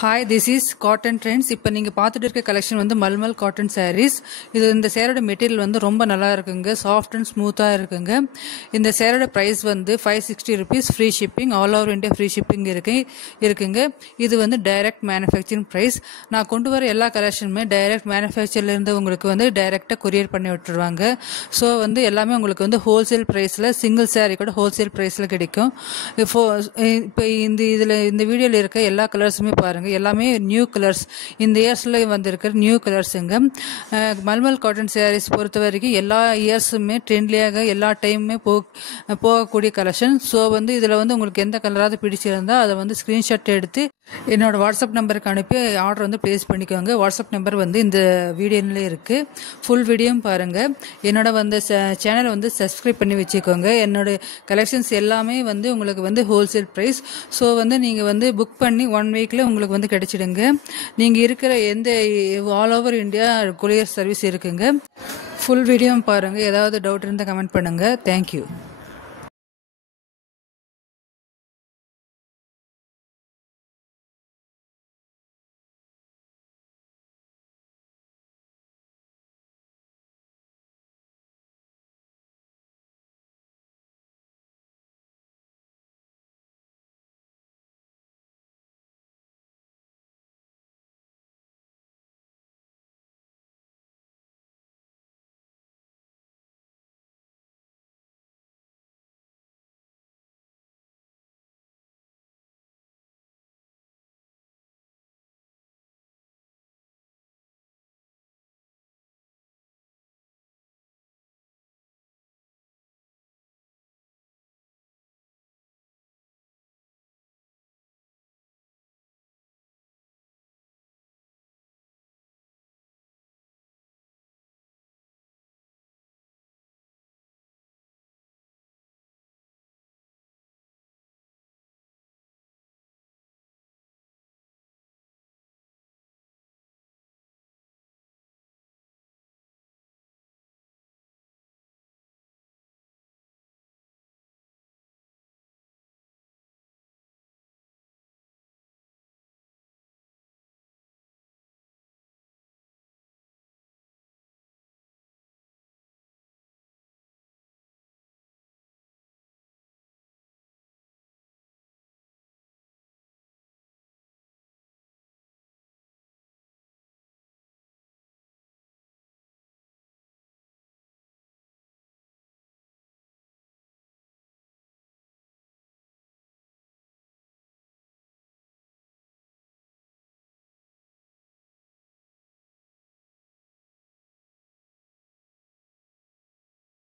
Hi, this is cotton trends. இப்போ நீங்கள் பார்த்துட்டு இருக்க கலெக்ஷன் வந்து மல்மல் காட்டன் சாரீஸ். இந்த சேரோட மெட்டீரியல் வந்து ரொம்ப நல்லா இருக்குங்க, சாஃப்ட் அண்ட் ஸ்மூத்தாக இருக்குங்க. இந்த சேரோட ப்ரைஸ் வந்து 560 rupees, free shipping, all over India free shipping இருக்குங்க. இது வந்து டைரக்ட் மேனுஃபேக்சரிங் ப்ரைஸ். நான் கொண்டு வர எல்லா கலெக்ஷனுமே டைரக்ட் மேனுஃபேக்சர்லேருந்து உங்களுக்கு வந்து டைரெக்டாக கொரியர் பண்ணி விட்டுருவாங்க. ஸோ வந்து எல்லாமே உங்களுக்கு வந்து ஹோல்சேல் ப்ரைஸில், சிங்கிள் சாரீ கூட ஹோல்சேல் ப்ரைஸில் கிடைக்கும். இப்போ இந்த வீடியோவில் இருக்க எல்லா கலர்ஸுமே பாருங்கள், எல்லாமே நியூ கலர்ஸ், இந்த இயர்ஸில் வந்திருக்கிற நியூ கலர்ஸுங்க. மல்மல் காட்டன் சாரீஸ் பொறுத்த வரைக்கும் எல்லா இயர்ஸுமே ட்ரெண்ட்லியாக எல்லா டைமுமே போகக்கூடிய கலெக்ஷன். ஸோ வந்து இதில் வந்து உங்களுக்கு எந்த கலராவது பிடிச்சிருந்தால் அதை வந்து ஸ்க்ரீன்ஷாட் எடுத்து என்னோட வாட்ஸ்அப் நம்பருக்கு அனுப்பி ஆர்டர் வந்து ப்ளேஸ் பண்ணிக்கோங்க. வாட்ஸ்அப் நம்பர் வந்து இந்த வீடியோவில் இருக்குது. ஃபுல் வீடியோவும் பாருங்கள். என்னோட வந்து சேனலை வந்து சப்ஸ்கிரைப் பண்ணி வச்சுக்கோங்க. என்னோட கலெக்ஷன்ஸ் எல்லாமே வந்து உங்களுக்கு வந்து ஹோல்சேல் ப்ரைஸ். ஸோ வந்து நீங்கள் வந்து புக் பண்ணி 1 வீக்கில் உங்களுக்கு வந்து கிடைச்சிடுங்க. நீங்கள் இருக்கிற எந்த all over India courier service இருக்குங்க. ஃபுல் வீடியோவும் பாருங்கள். ஏதாவது டவுட் இருந்தால் கமெண்ட் பண்ணுங்கள். தேங்க்யூ.